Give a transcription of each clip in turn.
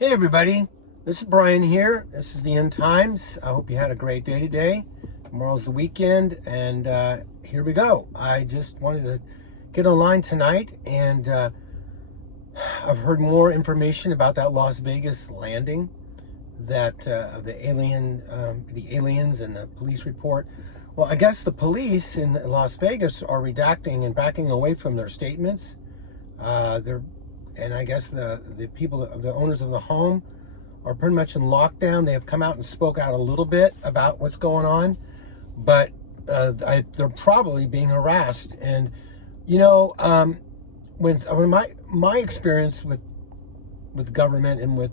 Hey everybody, this is Brian here. This is the End Times. I hope you had a great day today. Tomorrow's the weekend, and here we go. I just wanted to get online tonight, and I've heard more information about that Las Vegas landing, that of the aliens and the police report. Well, I guess the police in Las Vegas are redacting and backing away from their statements. They're and I guess the people, the owners of the home, are pretty much in lockdown. They have come out and spoke out a little bit about what's going on, but they're probably being harassed. And you know, when my experience with government and with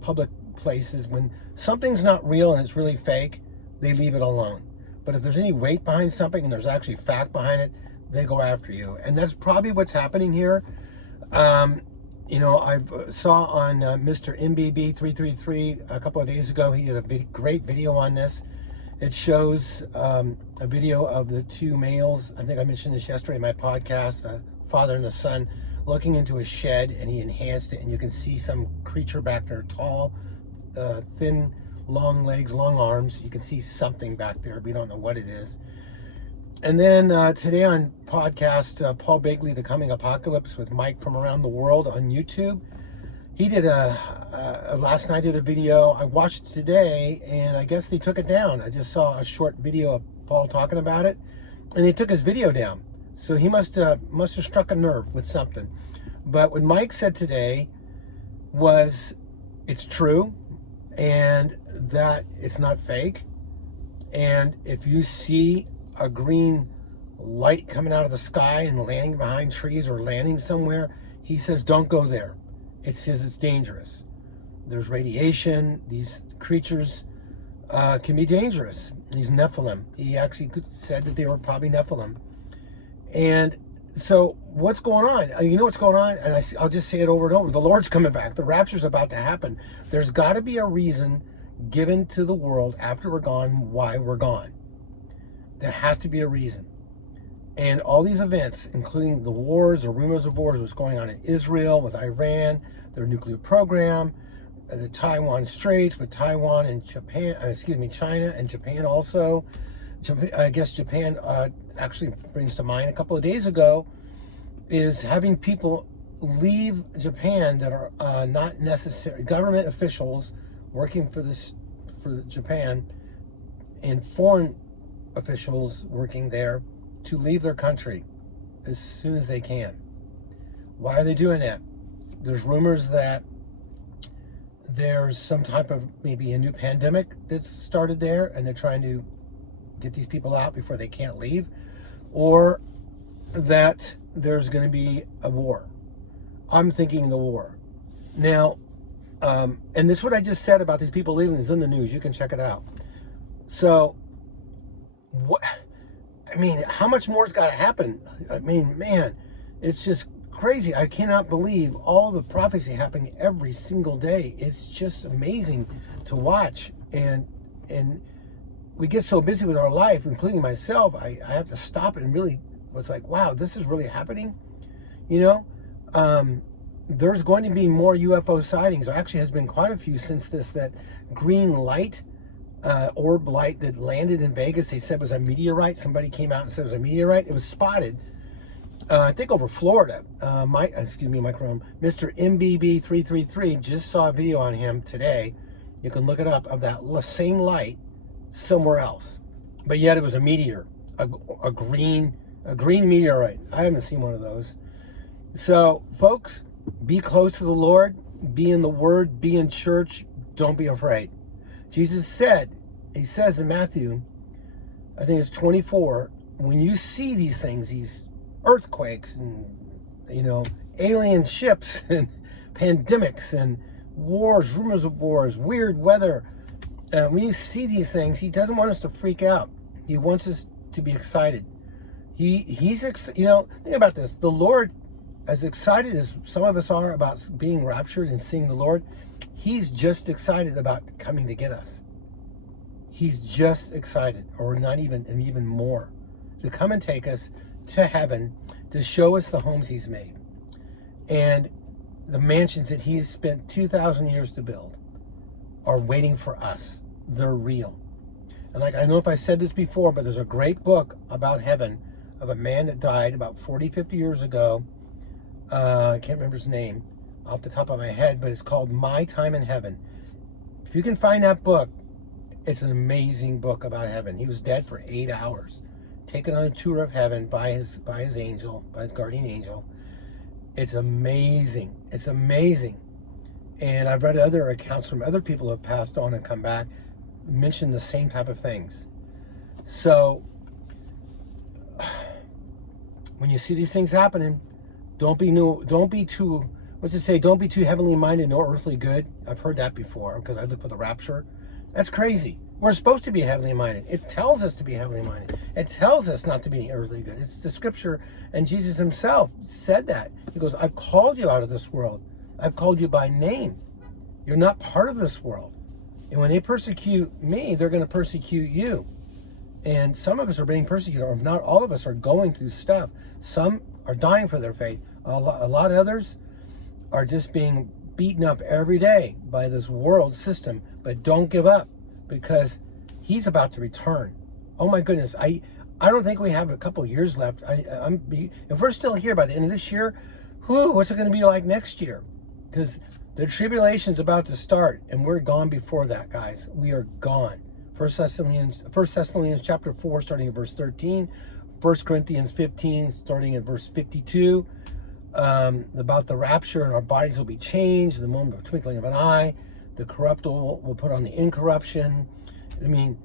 public places, when something's not real and it's really fake, they leave it alone. But if there's any weight behind something and there's actually fact behind it, they go after you. And that's probably what's happening here. I saw on Mr. MBB333 a couple of days ago, he did a great video on this. It shows a video of the two males. I think I mentioned this yesterday in my podcast, the father and the son, looking into a shed, and he enhanced it, and you can see some creature back there, tall, thin, long legs, long arms. You can see something back there. We don't know what it is. And then today on podcast, Paul Begley, The Coming Apocalypse with Mike from Around the World on YouTube. He did last night did a video. I watched it today, and I guess they took it down. I just saw a short video of Paul talking about it, and they took his video down. So he must have struck a nerve with something. But what Mike said today was it's true, and that it's not fake. And if you see a green light coming out of the sky and landing behind trees or landing somewhere, he says don't go there. It says it's dangerous. There's radiation. These creatures can be dangerous. These Nephilim. He actually said that they were probably Nephilim. And so what's going on? You know what's going on? And I'll just say it over and over. The Lord's coming back. The rapture's about to happen. There's got to be a reason given to the world after we're gone why we're gone. There has to be a reason. And all these events, including the wars or rumors of wars, what's going on in Israel with Iran, their nuclear program, the Taiwan Straits with Taiwan and Japan, China and Japan also. I guess Japan actually brings to mind a couple of days ago is having people leave Japan that are not necessary, government officials working for Japan and foreign officials working there to leave their country as soon as they can. Why are they doing that? There's rumors that there's some type of maybe a new pandemic that's started there, and they're trying to get these people out before they can't leave, or that there's going to be a war. I'm thinking the war. Now, and this is what I just said about these people leaving is in the news. You can check it out. So, what? I mean, how much more's got to happen? I mean, man, it's just crazy. I cannot believe all the prophecy happening every single day. It's just amazing to watch. And we get so busy with our life, including myself, I have to stop and really was like, wow, this is really happening. There's going to be more UFO sightings. There actually has been quite a few since that green light, orb light that landed in Vegas. They said was a meteorite. Somebody came out and said it was a meteorite. It was spotted, I think, over Florida. Microphone. Mr. MBB333 just saw a video on him today. You can look it up, of that same light somewhere else, but yet it was a meteor, a green meteorite. I haven't seen one of those. So, folks, be close to the Lord. Be in the Word. Be in church. Don't be afraid. Jesus said, he says in Matthew, I think it's 24, when you see these things, these earthquakes and, alien ships and pandemics and wars, rumors of wars, weird weather, when you see these things, he doesn't want us to freak out. He wants us to be excited. Think about this. The Lord, as excited as some of us are about being raptured and seeing the Lord, he's just excited about coming to get us. He's just excited, or not even more, to come and take us to heaven, to show us the homes he's made. And the mansions that he's spent 2,000 years to build are waiting for us. They're real. And like, I know if I said this before, but there's a great book about heaven of a man that died about 40, 50 years ago. I can't remember his name off the top of my head, but it's called My Time in Heaven. If you can find that book, it's an amazing book about heaven. He was dead for 8 hours, taken on a tour of heaven by his angel, by his guardian angel. It's amazing. It's amazing. And I've read other accounts from other people who have passed on and come back, mention the same type of things. So when you see these things happening, don't be too, what's it say? Don't be too heavenly minded, no earthly good. I've heard that before because I look for the rapture. That's crazy. We're supposed to be heavenly minded. It tells us to be heavenly minded. It tells us not to be earthly good. It's the scripture, and Jesus himself said that. He goes, I've called you out of this world. I've called you by name. You're not part of this world. And when they persecute me, they're going to persecute you. And some of us are being persecuted, or not all of us are going through stuff. Some are dying for their faith. A lot of others are just being beaten up every day by this world system. But don't give up, because he's about to return. Oh my goodness, I don't think we have a couple years left. If we're still here by the end of this year, what's it going to be like next year? Because the tribulation's about to start, and we're gone before that, guys. We are gone. 1 Thessalonians chapter 4, starting at verse 13. 1 Corinthians 15, starting at verse 52. About the rapture, and our bodies will be changed in the moment of a twinkling of an eye. The corruptible will put on the incorruption. I mean,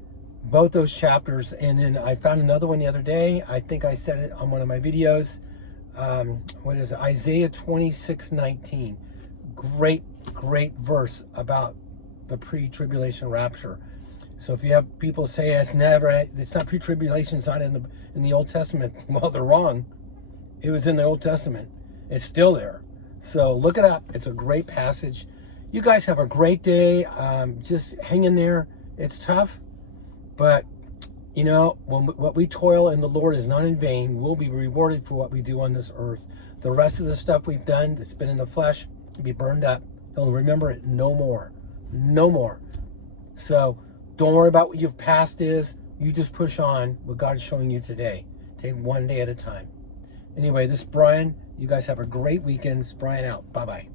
both those chapters. And then I found another one the other day. I think I said it on one of my videos. What is it? Isaiah 26:19. Great verse about the pre-tribulation rapture. So if you have people say it's not pre-tribulation, it's not in the Old Testament, well, they're wrong. It was in the Old Testament. It's still there. So look it up. It's a great passage. You guys have a great day. Just hang in there. It's tough, but you know, what we toil in the Lord is not in vain. We'll be rewarded for what we do on this earth. The rest of the stuff we've done that's been in the flesh will be burned up. He'll remember it no more. No more. So don't worry about what your past is. You just push on what God's showing you today. Take one day at a time. Anyway, this is Brian. You guys have a great weekend. It's Brian out. Bye-bye.